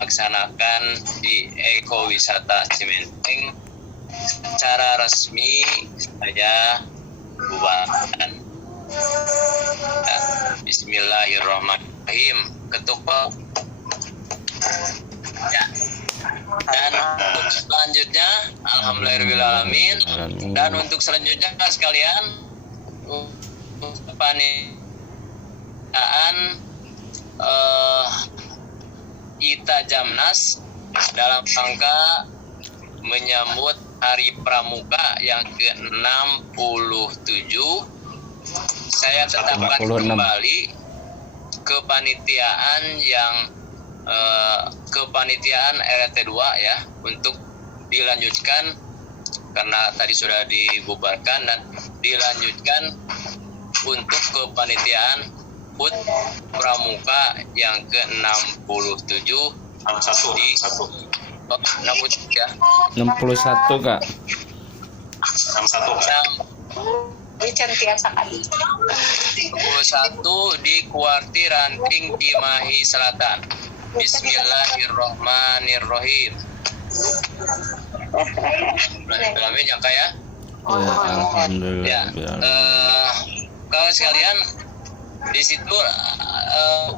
dilaksanakan di Ekowisata Cimenteng secara resmi saya bubarkan. Bismillahirrahmanirrahim. Ketuk Pak. Ya. Dan untuk selanjutnya, alhamdulillahirobbilalamin. Dan untuk selanjutnya sekalian, panitaan ITA Jamnas dalam rangka menyambut Hari Pramuka yang ke-67, saya tetapkan kembali kepanitiaan yang kepanitiaan RT 2 ya, untuk dilanjutkan karena tadi sudah dibubarkan, dan dilanjutkan untuk kepanitiaan HUT Pramuka yang ke-67 di 61 ya. 61 Kak. 61 di Kuarti Ranting Cimahi Selatan. Bismillahirrahmanirrahim. Alhamdulillah ya Kak ya. Alhamdulillah. Ya, kawan sekalian, di situ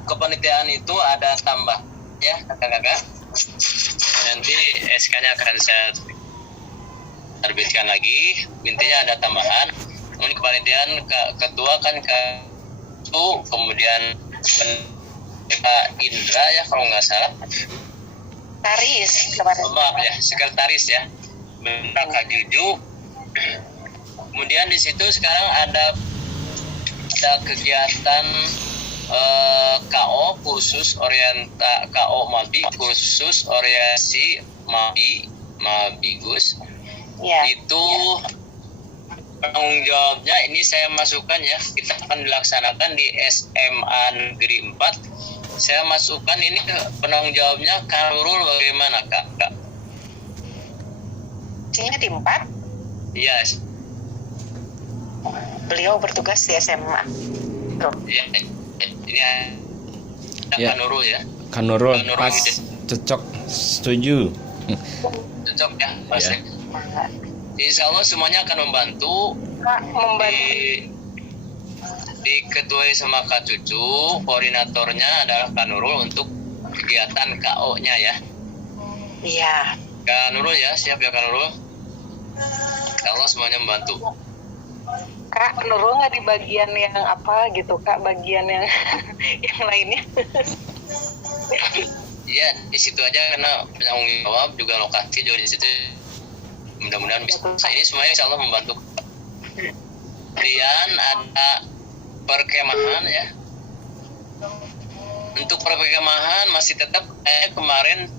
kepanitiaan itu ada tambah ya kakak-kakak. Nanti SK-nya akan saya terbitkan lagi. Intinya ada tambahan. Namun kepanitiaan ketua kan kemudian Pak Indra ya kalau nggak salah. Maaf ya, sekretaris ya. Kak Juju. Kemudian di situ sekarang ada kegiatan KO khusus KO Mabi khusus orientasi Mabigus ya. Itu tanggung jawabnya ini saya masukkan ya, kita akan dilaksanakan di SMA Negeri 4. Saya masukkan ini ke penanggung jawabnya Kak Nurul, bagaimana Kak? Ini di 4? Iya. Beliau bertugas di SMA. Ya, ini Kak Nurul ya. Kak Nurul pas gitu. Cocok, setuju. Cocok ya, Mas. Ya. Insya Allah semuanya akan membantu. Diketuai sama Kak Cucu, koordinatornya adalah Kak Nurul untuk kegiatan KO-nya ya. Iya. Kak Nurul ya, siap ya Kak Nurul. Allah semuanya membantu. Kak Nurul nggak di bagian yang apa gitu Kak, bagian yang yang lainnya? Iya, di situ aja karena penanggung jawab juga lokasi juga di situ. Mudah-mudahan bisa. Ini semuanya insya Allah membantu. Kemudian ada perkemahan ya. Untuk perkemahan masih tetap kemarin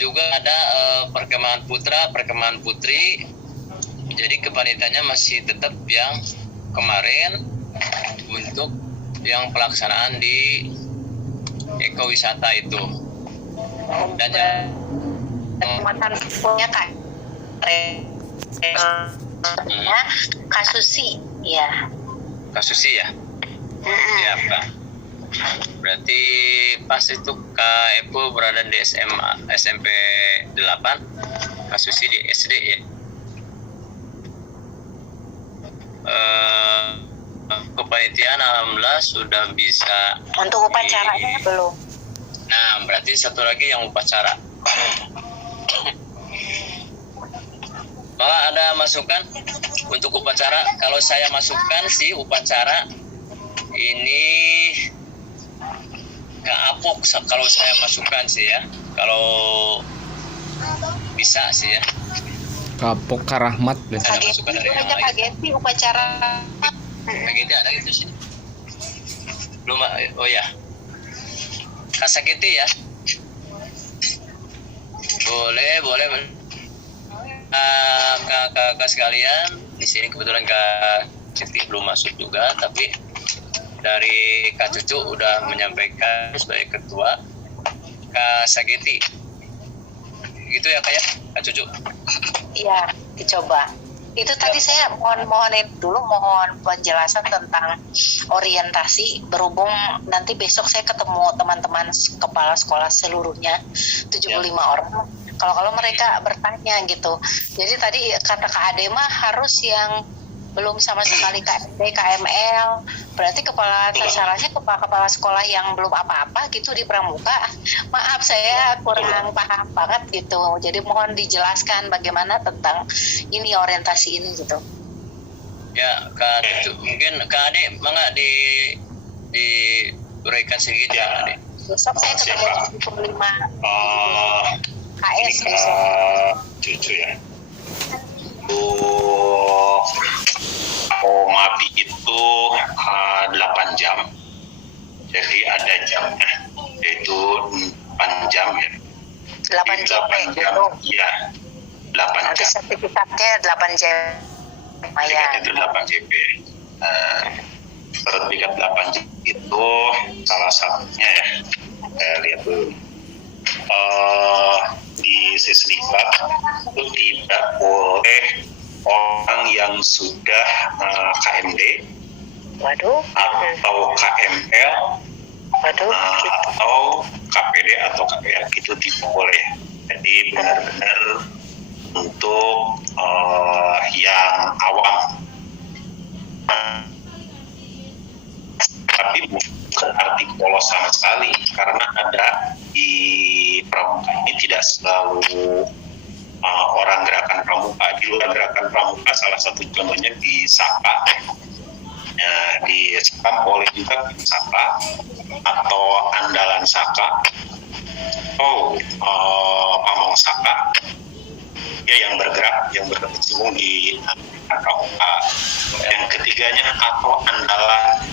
juga ada perkemahan putra, perkemahan putri. Jadi kepanitiaannya masih tetap yang kemarin untuk yang pelaksanaan di ekowisata itu. Dan Kecamatan punya Kak. Kasusi ya. Kasusi ya. Siap Kak. Berarti pas itu Kak Epo berada di SMP 8, Kasusi di SD ya. Kepanitiaan alhamdulillah sudah bisa. Untuk upacaranya belum. Nah, berarti satu lagi yang upacara. Bahwa ada masukan untuk upacara. Kalau saya masukkan sih upacara ini ke Apok kalau saya masukkan sih ya. Kalau bisa sih ya. Kapok Karahmat deh. Kageti aja Kageti upacara. Kageti ada gitu sih. Belum, oh ya. Kasageti ya. Boleh. Kakak sekalian, di sini kebetulan Kak Siti belum masuk juga, tapi dari Kak Cucu udah menyampaikan sebagai ketua Kak Sageti. Gitu ya Kak ya, Kak Cucu? Iya, dicoba. Itu tadi saya mohon penjelasan tentang orientasi, berhubung nanti besok saya ketemu teman-teman kepala sekolah seluruhnya. 75 orang. Kalau mereka bertanya gitu. Jadi tadi kata Kak Ade mah harus yang belum sama sekali KMD, KML, berarti kepala sasarannya kepala sekolah yang belum apa-apa gitu di Pramuka. Maaf saya kurang paham banget gitu. Jadi mohon dijelaskan bagaimana tentang ini orientasi ini gitu. Ya, Kak Cucu, mungkin Kak Ade mangga diuraikan sedikit ya, Ade. Besok saya ketemu 75 KS ini besok. Cucu ya. Mapi itu 8 jam. Jadi ada jamnya, yaitu 8 jam ya. 8 jam jam, iya. 8 nanti jam. sertifikatnya 8 jam. Sertifikat itu 8 JP. Sertifikat 8 jam itu salah satunya ya. Saya lihat dulu. Di Sisdiklat itu tidak boleh orang yang sudah KMD Waduh. atau KML atau KPD atau KPL itu tidak boleh. Jadi benar-benar untuk yang awam. Tapi bukan arti polos sama sekali, karena ada di Pramuka ini tidak selalu orang gerakan Pramuka. Di luar gerakan Pramuka salah satu contohnya di Sapa. Ya, di Sapa boleh juga di Sapa atau Andalan Saka atau Pamong Saka ya, yang berkecimpung di Pramuka. Yang ketiganya atau andalan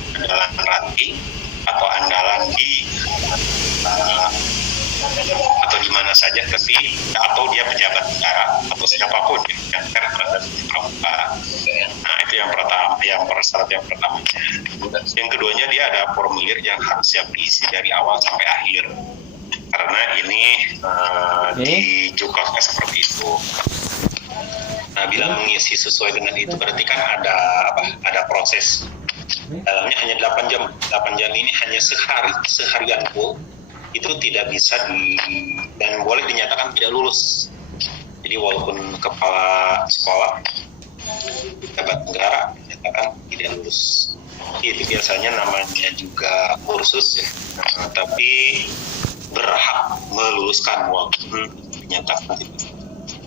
Rati atau andalan di atau di mana saja, tapi atau dia pejabat negara atau siapapun yang terhadap Pramuka. Nah, itu yang pertama, syarat yang pertama. Yang keduanya, dia ada formulir yang harus siap diisi dari awal sampai akhir, karena ini dijukalkan seperti itu. Nah, bila mengisi sesuai dengan itu berarti kan ada proses. Dalamnya hanya 8 jam. 8 jam ini hanya seharian full. Itu tidak bisa dan boleh dinyatakan tidak lulus. Jadi walaupun kepala sekolah, pejabat negara dinyatakan tidak lulus. Itu biasanya namanya juga kursus ya. Tapi berhak meluluskan walaupun dinyatakan tidak.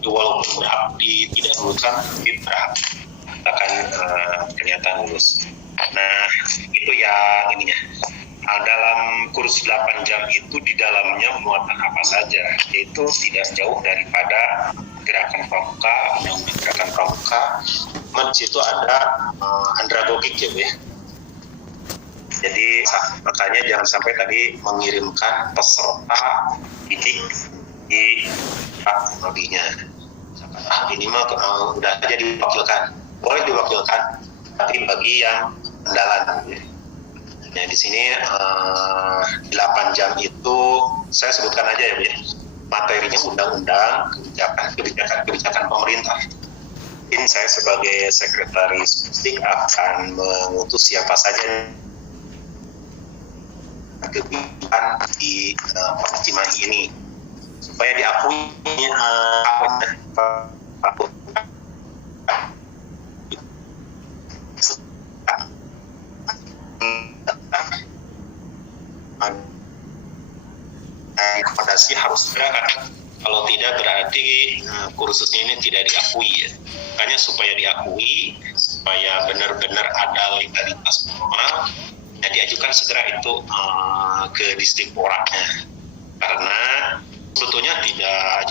Walaupun berhak tidak luluskan, tapi berhak akan kenyataan lulus. Nah, itu yang ininya. Dalam kursus 8 jam itu di dalamnya muatan apa saja, yaitu tidak jauh daripada gerakan pramuka. Gerakan pramuka, di situ ada andragogik ya, Bu ya. Jadi makanya jangan sampai tadi mengirimkan peserta didik di prodinya. Ini mah udah aja diwakilkan, boleh diwakilkan, tapi bagi yang andalan. Nah, di sini 8 jam itu saya sebutkan aja ya, Bu ya. Materinya undang-undang, kebijakan pemerintah. Ini saya sebagai sekretaris Pusdik akan mengutus siapa saja kebijakan di Cimahi ini supaya diakui rekomendasi harus berangkat. Kalau tidak berarti kursusnya ini tidak diakui ya. Makanya supaya diakui, supaya benar-benar ada legalitas formal, ya diajukan segera itu ke Distipora-nya. Karena sebetulnya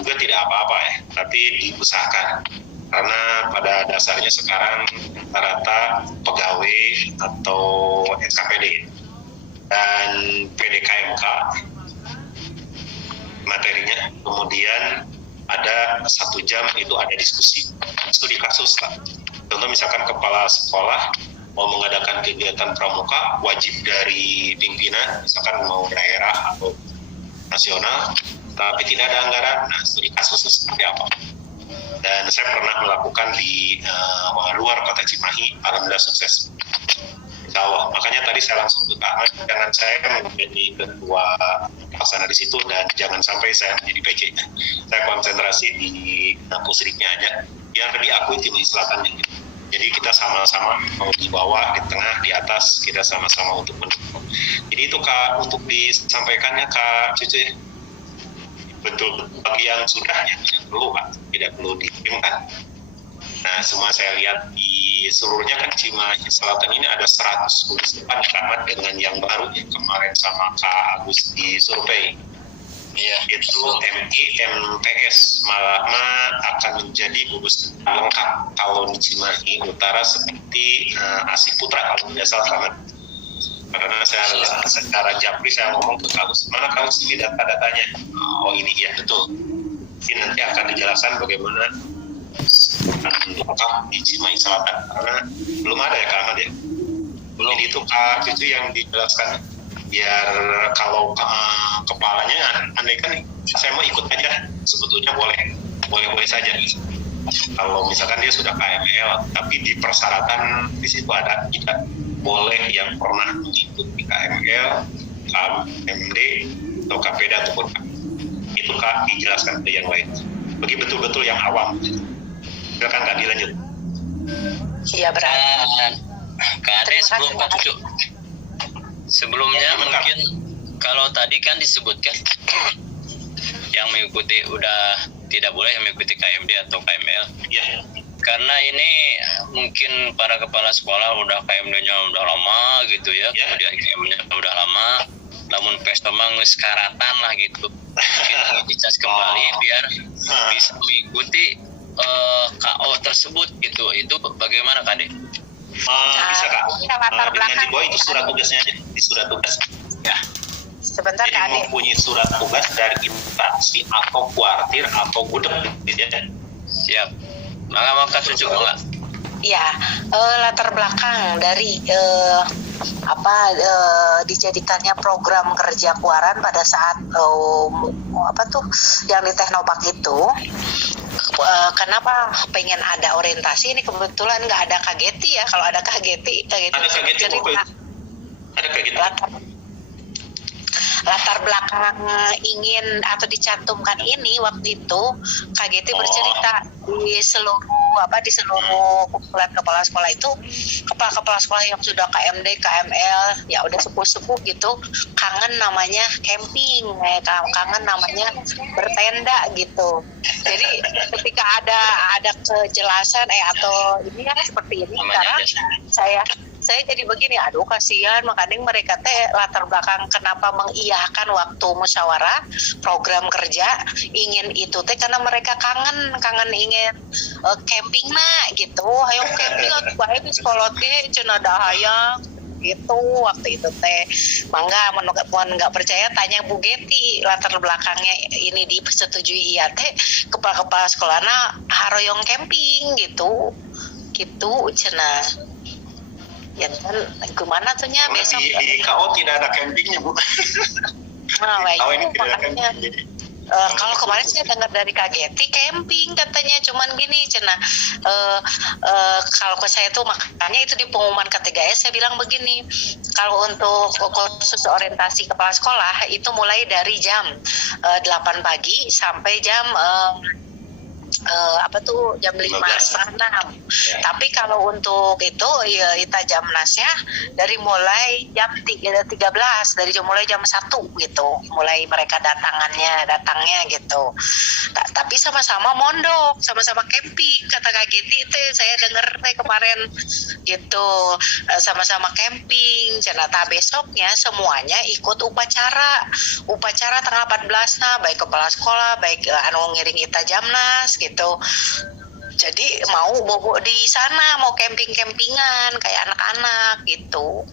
tidak apa-apa ya, tapi diusahakan. Karena pada dasarnya sekarang rata-rata pegawai atau SKPD dan PDKMK materinya, kemudian ada 1 jam itu ada studi kasus lah. Contoh misalkan kepala sekolah mau mengadakan kegiatan pramuka, wajib dari pimpinan, misalkan mau daerah atau nasional, tapi tidak ada anggaran. Nah, studi kasusnya seperti apa? Dan saya pernah melakukan di luar kota Cimahi, alhamdulillah sukses. Insya Allah. Makanya tadi saya langsung ke Kak Ahmad, jangan saya menjadi ketua pelaksana di situ dan jangan sampai saya menjadi PJ. Saya konsentrasi di pusriknya aja, biar diakui Cimahi Selatan gitu. Jadi kita sama-sama mau di bawah, di tengah, di atas, kita sama-sama untuk mendukung. Jadi itu Kak, untuk disampaikannya Kak Cucu ya. Betul, bagi yang sudah ya tidak perlu Pak, tidak perlu dikirimkan. Nah, semua saya lihat di seluruhnya kan Cimahi Selatan ini ada 100 gugus depan Kak dengan yang baru ya, kemarin sama Kak Agus di survei. Iya, Itu MI, MTS malah akan menjadi gugus depan lengkap kalau di Cimahi Utara seperti Asih Putra kalau tidak salah Kak. Karena saya secara japri saya ngomong ke Kak Agus, mana Kak Agus ini data-datanya? Oh ini ya betul. Ini nanti akan dijelaskan bagaimana lengkap di Cimahi Selatan karena belum ada ya Kak Ahmad ya. Belum. Jadi itu Kak Cucu yang dijelaskan biar kalau kepalanya andai kan saya mau ikut aja sebetulnya boleh saja. Kalau misalkan dia sudah KML tapi di persyaratan di situ ada tidak boleh yang pernah mengikuti KML, KMD atau KPD ataupun itu Kak dijelaskan ke yang lain. Bagi betul-betul yang awam. Silakan Kak dilanjut. Iya berarti. Kak Ade sebelum Kak Cucu. Sebelumnya mungkin kalau tadi kan disebutkan yang mengikuti udah tidak boleh yang mengikuti KMD atau KML. Ya. Karena ini mungkin para kepala sekolah udah KMD-nya udah lama gitu ya, kemudian KMD-nya udah lama, namun pestoma ngeskaratan lah gitu. Mungkin dicas kembali biar bisa mengikuti KO tersebut gitu. Itu bagaimana Kak Ade? Bisa Kak. Latar Dengan belakang di bawah itu surat tugasnya aja, di surat tugas. Ya. Sebentar Jadi Kak Ade. mempunyai surat tugas dari instansi atau kuartir atau gudeg gitu ya. Siap. Mau Kak Cucu enggak? Ya, latar belakang dari dijadikannya program kerja Kuaran pada saat yang di Teknopark itu. Kenapa pengen ada orientasi ini kebetulan nggak ada KGT ya. Kalau ada KGT Ada KGT cerita. Ada KGT. Latar belakang ingin atau dicantumkan ini waktu itu KGT bercerita di seluruh kumpulan kepala sekolah itu, kepala sekolah yang sudah KMD, KML ya udah sepuh gitu kangen namanya camping, kangen namanya bertenda gitu. Jadi ketika ada kejelasan atau ini ya seperti ini sekarang saya jadi begini, aduh kasihan, makanya mereka latar belakang kenapa mengiyakan waktu musyawarah program kerja ingin itu karena mereka kangen ingin camping gitu, ayo camping atau baik di sekolah cenah dahayang gitu waktu itu mangga nggak percaya tanya Bu Geti latar belakangnya ini disetujui iya kepala sekolahnya haroyong camping gitu cenah. Ya kan gimana tuh nya besok di KO tidak ada campingnya Bu. KO ini tidak ada camping. Kalau kemarin saya dengar dari KGT camping katanya, cuman gini cenah kalau ke saya tuh makanya itu di pengumuman K3S saya bilang begini, kalau untuk khusus orientasi kepala sekolah itu mulai dari jam 8 pagi sampai jam jam 5 setengah 6. Tapi kalau untuk itu ya kita jamnasnya dari mulai jam 13 mulai jam 1 gitu. Mulai mereka datangnya gitu. Tapi sama-sama mondok, sama-sama camping kata KGT itu saya dengar kemarin gitu. Sama-sama camping. Cenata besoknya semuanya ikut upacara tanggal 14 nah baik kepala sekolah, baik ngiring kita jamnas gitu. Jadi mau bobo di sana, mau campingan kayak anak-anak gitu.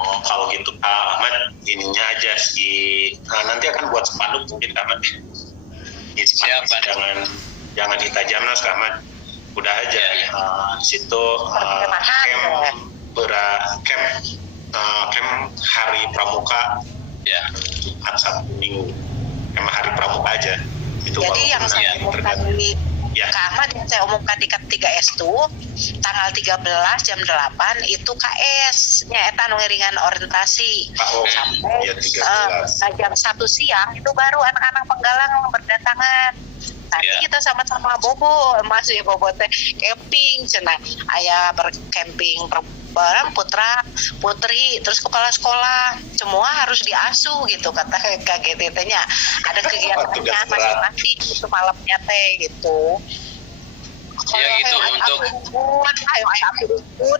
Oh, kalau gitu Pak Ahmad ininya aja nanti akan buat spanduk mungkin Kak Ahmad. Siapa? Jangan kita jamnas Kak Ahmad. Udah aja di situ camp hari pramuka ya Jumat Sabtu Minggu. Emang hari pramuka aja. Itu jadi yang saya umumkan di Kak Ahmad yang saya umumkan di K3S itu tanggal 13 jam 8 itu KS nyaeta nu ngeringan orientasi. Oh, Sampai ya 13. jam 1 siang itu baru anak-anak penggalang berdatangan. Nanti kita sama-sama bobo, maksudnya bobo teh camping, cenah aya bercamping bareng putra putri terus kepala sekolah semua harus diasuh gitu kata KGTT-nya. Ada kegiatannya masing-masing itu malamnya teh gitu. Ya gitu untuk ayo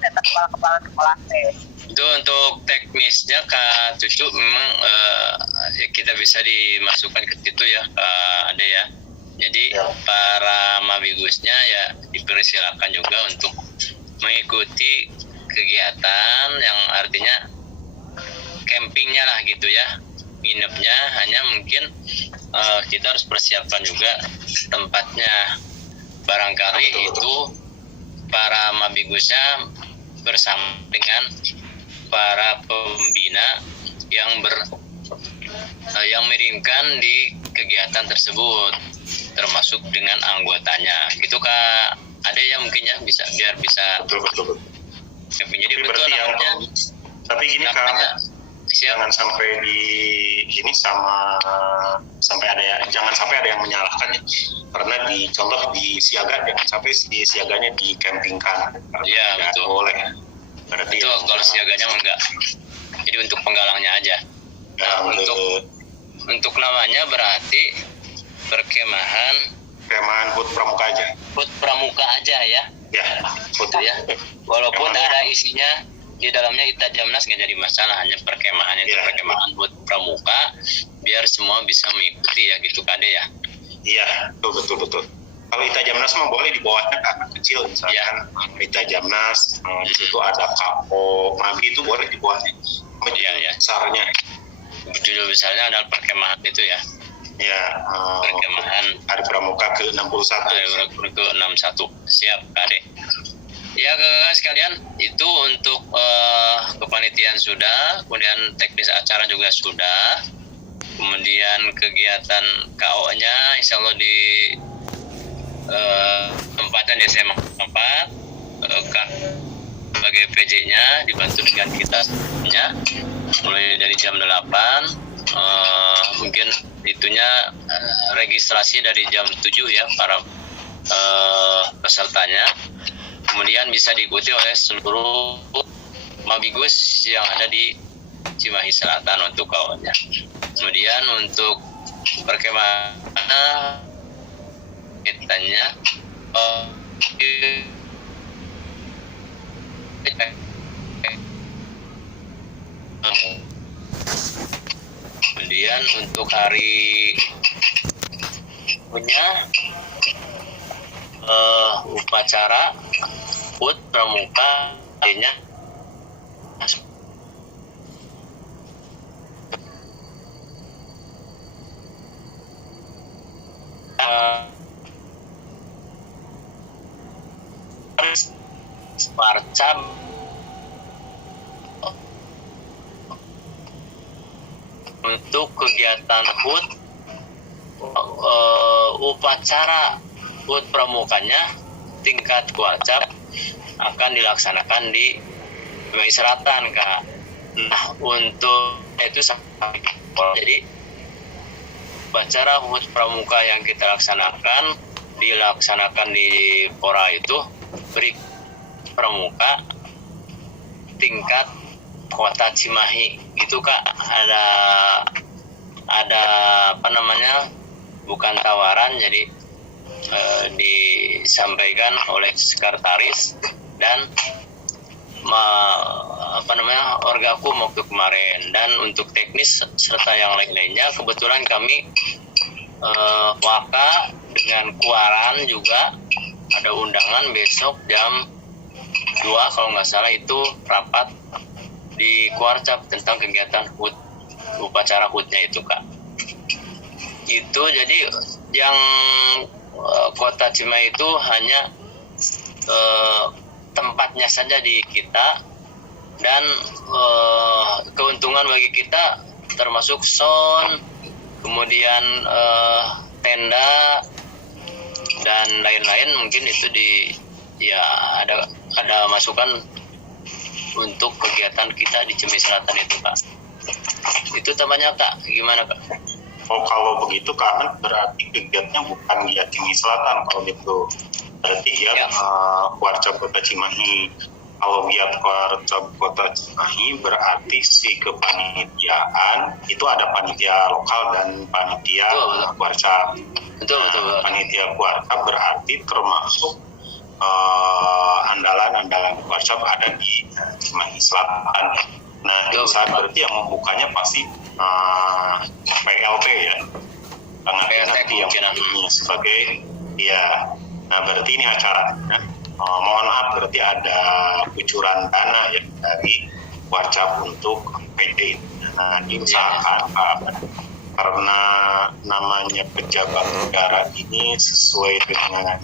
dan kepala sekolah teh. itu untuk teknisnya Kak Cucu memang ya kita bisa dimasukkan ke situ ya Kak Ade ya. Jadi para mabigusnya ya dipersilakan juga untuk mengikuti kegiatan yang artinya campingnya lah gitu ya, nginepnya hanya mungkin kita harus persiapkan juga tempatnya. Barangkali itu para mabigusnya bersama dengan para pembina yang yang mengirimkan di kegiatan tersebut, termasuk dengan anggotanya. Gitu Kak, ada yang mungkin ya bisa biar bisa. Betul. Jadi betul Berarti namanya. Tapi gini Namanya, Kak, jangan sampai jangan sampai ada yang menyalahkan ya. Karena contoh di siaga jangan sampai di siaganya dicampingkan. Iya, betul. Boleh. Berarti Itu kalau siaganya enggak. Jadi untuk penggalangnya aja. Nah, untuk namanya berarti perkemahan HUT Pramuka aja. HUT Pramuka aja ya. Ya, Gitu ya. Walaupun ada isinya di dalamnya kita Jamnas nggak jadi masalah, hanya perkemahan itu perkemahan HUT Pramuka biar semua bisa mengikuti ya gitu Kade ya. Iya, betul. Kalau Ita Jamnas mah boleh di bawahnya anak kecil misalkan Ita Jamnas, di situ ada KO, Mabi itu boleh di bawahnya. Iya. Besarnya. Judul besarnya adalah perkemahan itu ya. Ya, Perkemahan Hari Pramuka ke-61. ke-61. Siap Kade. Ya kakak sekalian, itu untuk kepanitiaan sudah, kemudian teknis acara juga sudah, kemudian kegiatan KO-nya insya Allah di tempatnya di SMA 4, sebagai PJ-nya dibantu dengan kita mulai dari jam 8, mungkin itunya registrasi dari jam 7 ya para pesertanya. Kemudian bisa diikuti oleh seluruh mabigus yang ada di Cimahi Selatan untuk kawannya. Kemudian untuk perkemahan kitanya kemudian untuk hari punya upacara HUT Pramuka lainnya Marcam untuk kegiatan HUT upacara HUT Pramukanya tingkat kuarcap akan dilaksanakan di Cimahi Selatan Kak. Nah untuk itu jadi upacara HUT Pramuka yang kita dilaksanakan di Pora itu beri Pramuka tingkat kota Cimahi itu Kak. Ada apa namanya, bukan tawaran, jadi disampaikan oleh sekretaris dan Orgakum waktu kemarin. Dan untuk teknis serta yang lain-lainnya kebetulan kami Waka dengan Kuaran juga ada undangan besok jam 2 kalau nggak salah, itu rapat di Kuarcap tentang kegiatan HUT, upacara HUT-nya itu Kak. Itu jadi yang kota Cimahi itu hanya tempatnya saja di kita, dan keuntungan bagi kita termasuk sound, kemudian tenda dan lain-lain, mungkin itu ada masukan untuk kegiatan kita di Cimahi Selatan itu Kak. Itu temannya Kak, gimana Kak? Oh kalau begitu Kak, berarti kegiatannya bukan Giat Cimahi Selatan kalau gitu. Berarti Giat Ya. Warcap Kota Cimahi. Kalau Giat Warcap Kota Cimahi berarti si kepanitiaan itu ada panitia lokal dan panitia Betul. Warcap. Betul. Panitia Warcap berarti termasuk andalan-andalan Warcap ada di Cimahi Selatan. Nah, Betul. saat berarti yang membukanya pasti PLT ya. PLT Nanti yang kemungkinan. ini sebagai ya. Nah, berarti ini acaranya. Mohon maaf berarti ada kucuran dana ya dari Warcap untuk PD. Nah, diusahakan karena namanya pejabat negara ini sesuai dengan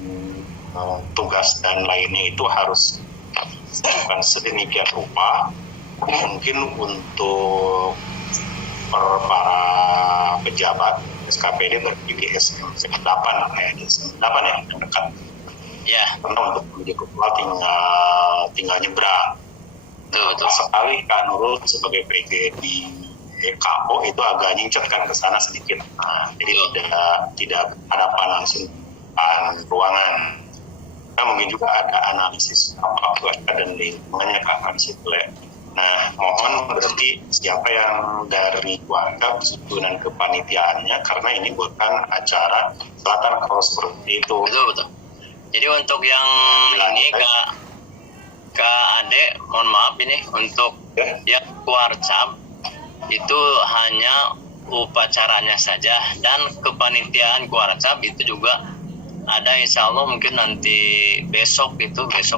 tugas dan lainnya itu harus bukan sedemikian rupa. Mungkin untuk para pejabat SKPD berarti di SM8 ya, di SM8 ya yang dekat. Ya, Karena untuk menuju ke pulau tinggal nyebrang. betul. Sekali Kak Nurul sebagai PG di KO itu agak nyincet kan ke sana sedikit. Nah, jadi tidak hadapan langsung ruangan. Nah, mungkin juga ada analisis apa cuaca dan lingkungannya Kak di situ ya. Nah, mohon berarti siapa yang dari keluarga susunan kepanitiaannya karena ini bukan acara selatan kalau seperti itu. Betul. Jadi untuk yang ini Kak Ade, mohon maaf ini untuk yang Warcap itu hanya upacaranya saja dan kepanitiaan Warcap itu juga ada insya Allah mungkin nanti besok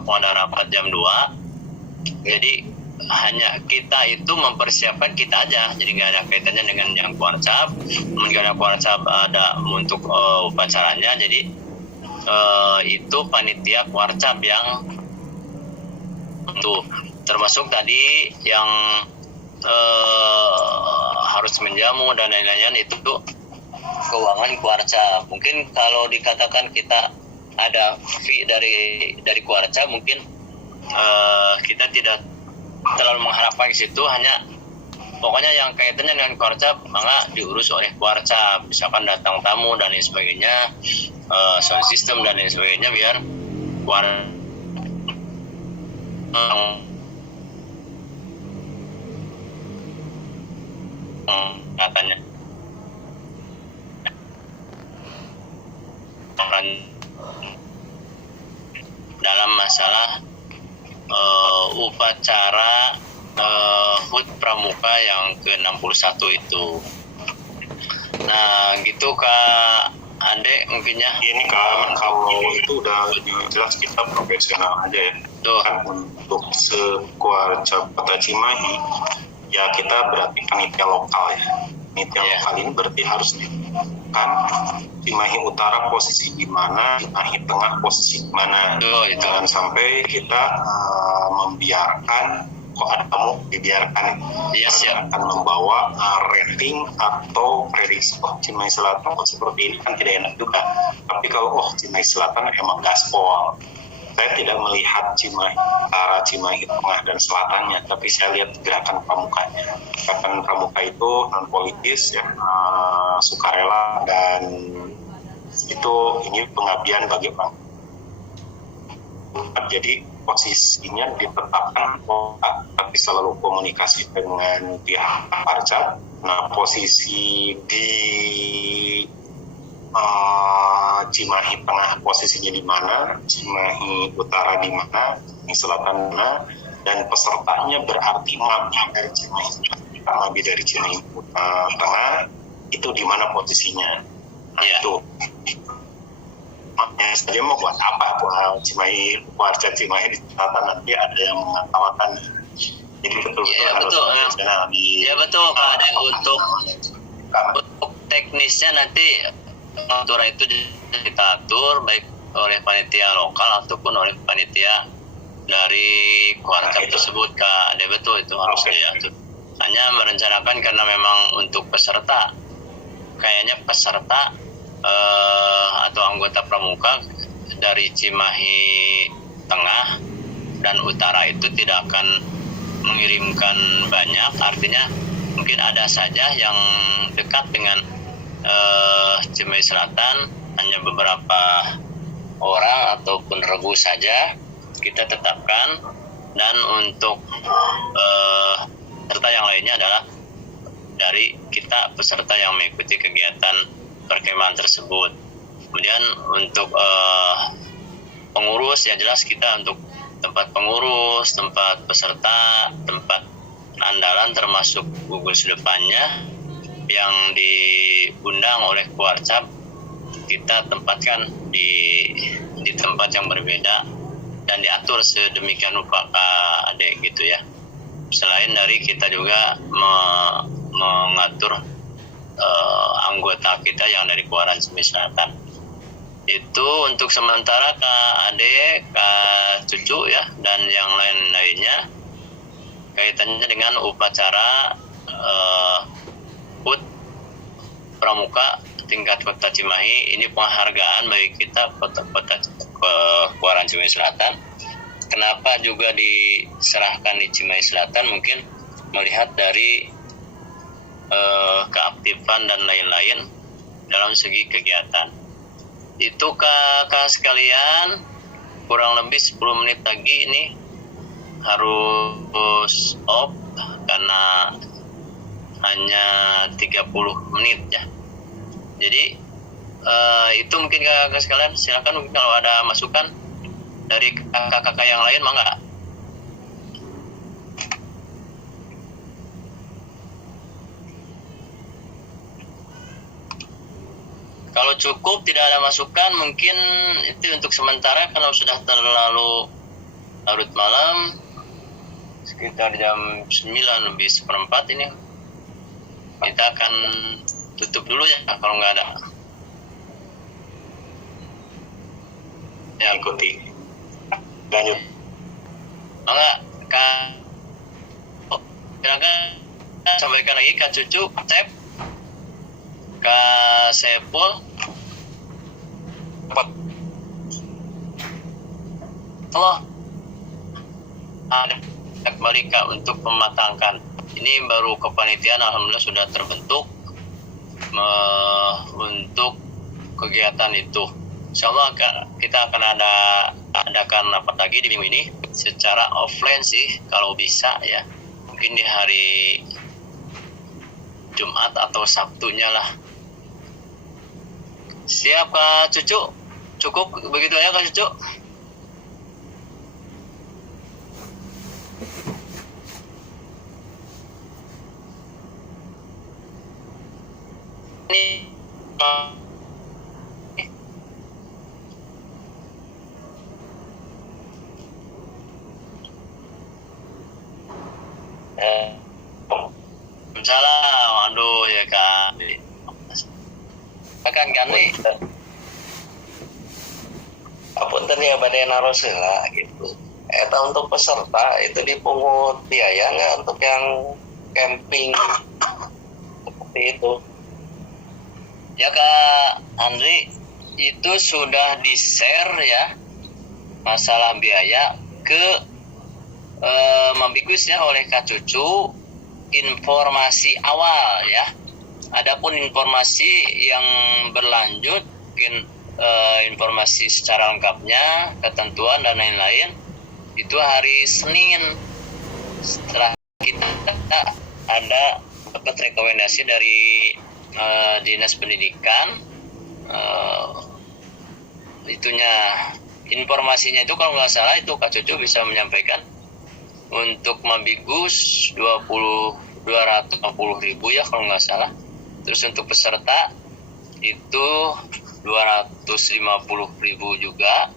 mau ada rapat jam 2. Jadi hanya kita itu mempersiapkan kita aja, jadi nggak ada kaitannya dengan yang Warcap. Mungkin ada Warcap ada untuk upacaranya, jadi itu panitia Warcap yang untuk termasuk tadi yang harus menjamu dan lain-lain itu tuh keuangan Warcap. Mungkin kalau dikatakan kita ada fee dari Warcap, mungkin kita tidak terlalu mengharapkan ke situ, hanya pokoknya yang kaitannya dengan Warcap maka diurus oleh Warcap, misalkan datang tamu dan lain sebagainya, sound system dan lain sebagainya biar katanya dalam masalah upacara HUT Pramuka yang ke-61 itu. Nah, gitu Kak Ade mungkinnya. Ini kalau itu udah jelas kita profesional aja ya. Tuh. Kan untuk Warcap Kota Cimahi ya kita berarti panitia lokal ya. Panitia lokal ini berarti harus ditentukan Cimahi Utara posisi di mana, Cimahi Tengah posisi di mana. Jangan sampai kita membiarkan kok ada tamu dibiarkan akan membawa rating atau prediksi Cimahi Selatan seperti ini kan tidak enak juga. Tapi kalau Cimahi Selatan emang gaspol, saya tidak melihat Cimahi Utara, Cimahi Tengah dan Selatannya, tapi saya lihat gerakan pramukanya. Gerakan pramuka itu non politis ya, sukarela dan itu ini pengabdian bagi pramuka. Jadi posisinya ditetapkan tapi selalu komunikasi dengan pihak Warcap. Nah, posisi di Cimahi Tengah posisinya di mana, Cimahi Utara di mana, Cimahi Selatan mana, dan pesertanya berarti Mabi dari Cimahi Tengah itu di mana posisinya. Nah, itu makanya saja mau buat apa buat Cimahi Warcap Cimahi di Selatan nanti ada yang mengatakan. Jadi betul-betul harus profesional di. Ya betul Pak Ade, untuk teknisnya nanti aturan itu kita atur baik oleh panitia lokal ataupun oleh panitia dari Warcap tersebut Kak Ade, betul itu harus diatur. Hanya merencanakan karena memang untuk peserta kayaknya peserta atau anggota pramuka dari Cimahi Tengah dan utara itu tidak akan mengirimkan banyak, artinya mungkin ada saja yang dekat dengan Cimahi Selatan, hanya beberapa orang ataupun regu saja kita tetapkan. Dan untuk peserta yang lainnya adalah dari kita peserta yang mengikuti kegiatan perkemahan tersebut. Kemudian untuk pengurus, ya jelas kita untuk tempat pengurus, tempat peserta, tempat andalan termasuk gugus depannya yang diundang oleh Kuarcap, kita tempatkan di tempat yang berbeda dan diatur sedemikian rupa Kak Ade gitu ya. Selain dari kita juga mengatur anggota kita yang dari Kuaran Cimahi Selatan. Itu untuk sementara Kak Ade, Kak Cucu ya, dan yang lain-lainnya kaitannya dengan upacara HUT Pramuka tingkat Kota Cimahi. Ini penghargaan bagi kita kota Kuaran Cimahi Selatan. Kenapa juga diserahkan di Cimahi Selatan? Mungkin melihat dari keaktifan dan lain-lain dalam segi kegiatan. Itu kakak sekalian, kurang lebih 10 menit lagi ini harus off karena hanya 30 menit ya. Jadi itu mungkin kakak sekalian, silakan mungkin kalau ada masukan dari kakak-kakak yang lain, mangga. Kalau cukup tidak ada masukan, mungkin itu untuk sementara karena sudah terlalu larut malam, sekitar jam 9 lebih seperempat ini. Kita akan tutup dulu ya kalau nggak ada. Ya, ikuti. Lanjut. Mangga, Kak. Silakan sampaikan lagi Kak Cucu, Cep, Kak Sepul. Halo. Ada kembali Kak untuk mematangkan. Ini baru kepanitiaan, alhamdulillah sudah terbentuk untuk kegiatan itu. Insyaallah kita akan adakan rapat lagi di minggu ini secara offline sih kalau bisa ya. Mungkin di hari Jumat atau Sabtunya lah. Siap Kak Cucu? Cukup begitu ya Kak Cucu? Ini salam, aduh ya Kak. Akan ganti. Apunten ya badai narosela gitu. Eta untuk peserta itu dipungut biaya nggak untuk yang camping seperti itu? Ya Kak Andri, itu sudah di-share ya masalah biaya ke Mambikus ya oleh Kak Cucu, informasi awal ya. Adapun informasi yang berlanjut, mungkin informasi secara lengkapnya, ketentuan dan lain-lain, itu hari Senin setelah kita ada dapat rekomendasi dari Dinas Pendidikan. Itunya informasinya itu kalau nggak salah itu Kak Cucu bisa menyampaikan untuk Mambigus 250.000 ya kalau nggak salah. Terus untuk peserta itu 250.000 juga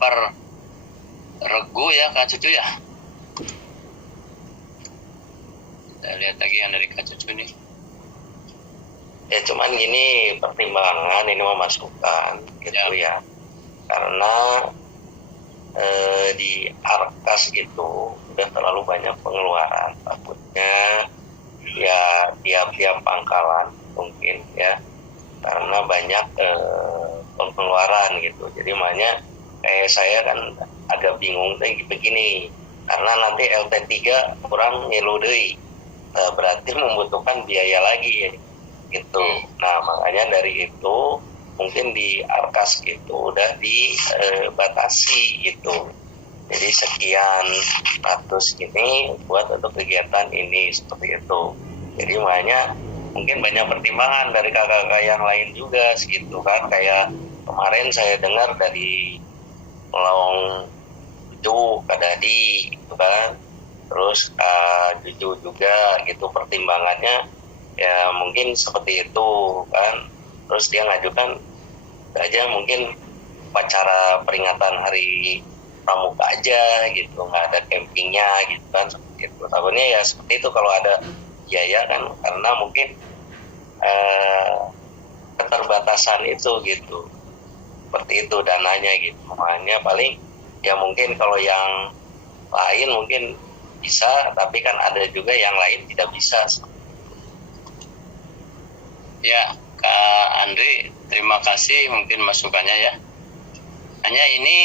per regu ya Kak Cucu ya. Kita lihat lagi yang dari Kak Cucu nih. Ya cuman gini, pertimbangan ini memasukkan gitu ya. Karena di Arkas itu udah terlalu banyak pengeluaran, takutnya ya tiap pangkalan mungkin ya, karena banyak pengeluaran gitu. Jadi makanya kayak saya kan agak bingung begini, karena nanti LT3 kurang ngilu deui. Berarti membutuhkan biaya lagi gitu. Nah, makanya dari itu mungkin di Arkas gitu udah dibatasi gitu. Jadi sekian ratus ini buat untuk kegiatan ini, seperti itu. Jadi makanya mungkin banyak pertimbangan dari kakak-kakak yang lain juga gitu kan. Kayak kemarin saya dengar dari Melong Juju, Kak Dadi gitu kan. Terus Juju juga gitu, pertimbangannya ya mungkin seperti itu kan. Terus dia ngajukan aja mungkin upacara peringatan hari pramuka aja gitu, nggak ada campingnya gitu kan, seperti itu. Takutnya ya seperti itu kalau ada biaya kan, karena mungkin keterbatasan itu gitu, seperti itu dananya gitu. Makanya paling ya mungkin kalau yang lain mungkin bisa, tapi kan ada juga yang lain tidak bisa. Ya, Kak Andri, terima kasih mungkin masukannya ya. Hanya ini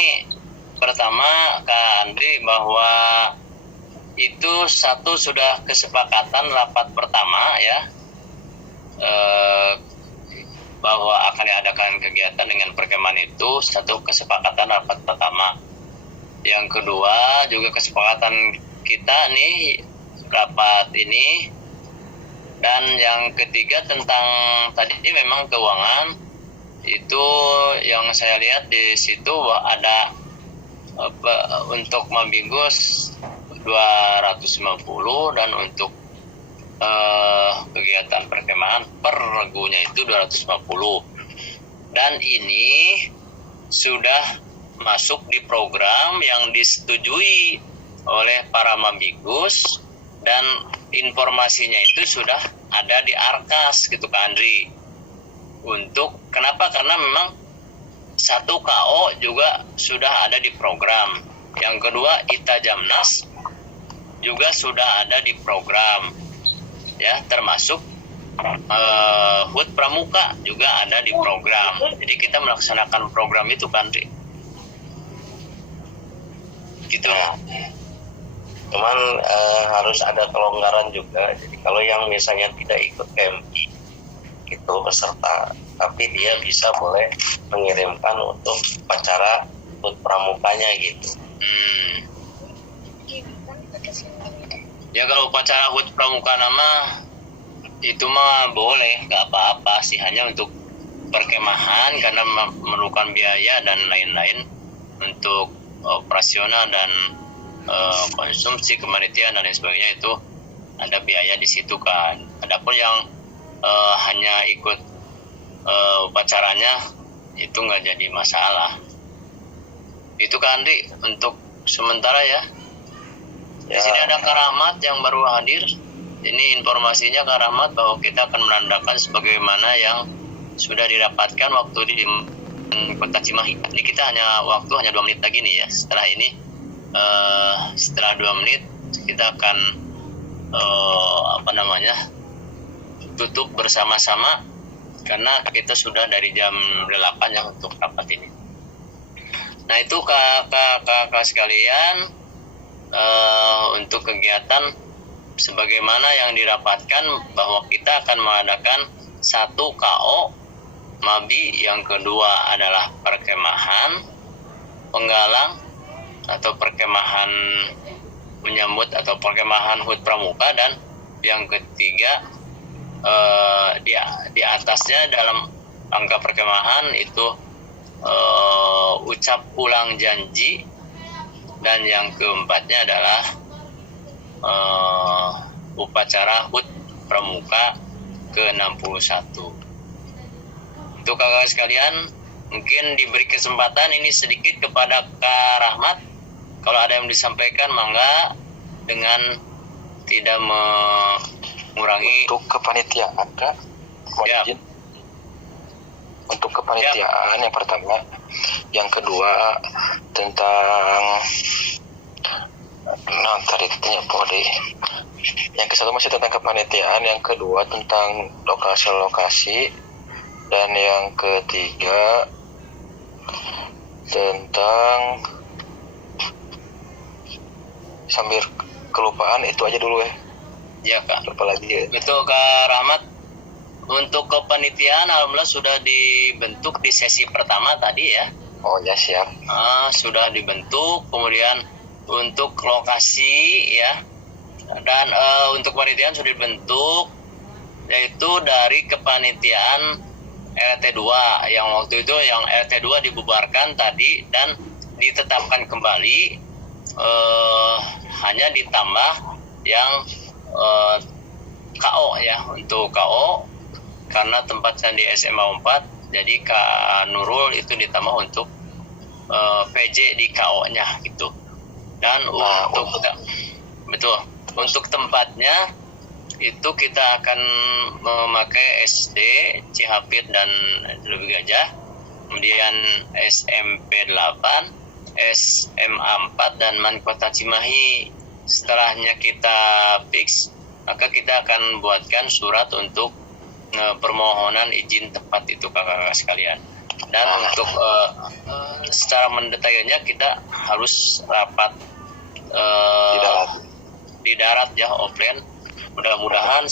pertama Kak Andri, bahwa itu satu sudah kesepakatan rapat pertama ya, bahwa akan diadakan kegiatan dengan perkemahan itu, satu kesepakatan rapat pertama. Yang kedua juga kesepakatan kita nih rapat ini. Dan yang ketiga tentang tadi memang keuangan itu yang saya lihat di situ ada untuk Mambigos 250 dan untuk kegiatan perkemahan per regunya itu 250. Dan ini sudah masuk di program yang disetujui oleh para Mambigos, dan informasinya itu sudah ada di Arkas gitu Kak Andri. Untuk kenapa? Karena memang satu KO juga sudah ada di program. Yang kedua ITA Jamnas juga sudah ada di program. Ya, termasuk HUT Pramuka juga ada di program. Jadi kita melaksanakan program itu Kak Andri. Gitu. Cuman harus ada kelonggaran juga. Jadi kalau yang misalnya tidak ikut camping itu peserta, tapi dia bisa boleh mengirimkan untuk upacara HUT Pramukanya gitu. Ya kalau upacara HUT Pramuka nama itu mah boleh, nggak apa-apa sih, hanya untuk perkemahan karena memerlukan biaya dan lain-lain untuk operasional dan konsumsi kemanitiaan dan lain sebagainya, itu ada biaya di situ kan. Adapun yang hanya ikut upacaranya itu nggak jadi masalah. Itu kan Andi untuk sementara ya. Di sini ada Kak Rahmat yang baru hadir. Ini informasinya Kak Rahmat bahwa kita akan menandakan sebagaimana yang sudah didapatkan waktu di Kota Cimahi. Ini kita waktu hanya 2 menit lagi nih ya. Setelah ini setelah 2 menit kita akan tutup bersama-sama karena kita sudah dari jam 8 ya untuk rapat ini. Nah itu kakak sekalian, untuk kegiatan sebagaimana yang dirapatkan bahwa kita akan mengadakan 1 KO Mabi, yang kedua adalah perkemahan penggalang atau perkemahan menyambut atau perkemahan HUT Pramuka, dan yang ketiga di atasnya dalam angka perkemahan itu ucap ulang janji, dan yang keempatnya adalah upacara HUT Pramuka ke-61. Untuk kakak sekalian, mungkin diberi kesempatan ini sedikit kepada Kak Rahmat. Kalau ada yang disampaikan, mangga dengan tidak mengurangi. Untuk kepanitiaan, Kak, Ya. Untuk kepanitiaan yang pertama, yang kedua tentang tadi tanya deh. Yang ke-1 masih tentang kepanitiaan, yang kedua tentang lokasi, dan yang ketiga tentang Sambil kelupaan itu aja dulu ya. Ya Kak. Lupa lagi ya. Itu Kak Rahmat, untuk kepanitiaan alhamdulillah sudah dibentuk di sesi pertama tadi ya. Oh ya, siap. Sudah dibentuk, kemudian untuk lokasi ya, dan untuk kepanitiaan sudah dibentuk, yaitu dari kepanitiaan RT 2 yang waktu itu yang RT 2 dibubarkan tadi dan ditetapkan kembali, hanya ditambah yang KO ya, untuk KO karena tempatnya di SMA 4, jadi Kak Nurul itu ditambah untuk PJ di KO-nya gitu. Dan betul, untuk tempatnya itu kita akan memakai SD Cihapit dan Lebih Gajah, kemudian SMP 8, SMA 4 dan Man Kota Cimahi. Setelahnya kita fix, maka kita akan buatkan surat untuk permohonan izin tempat itu kakak-kakak sekalian. Dan untuk secara mendetailnya kita harus rapat di darat ya, offline. Mudah-mudahan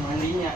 mandinya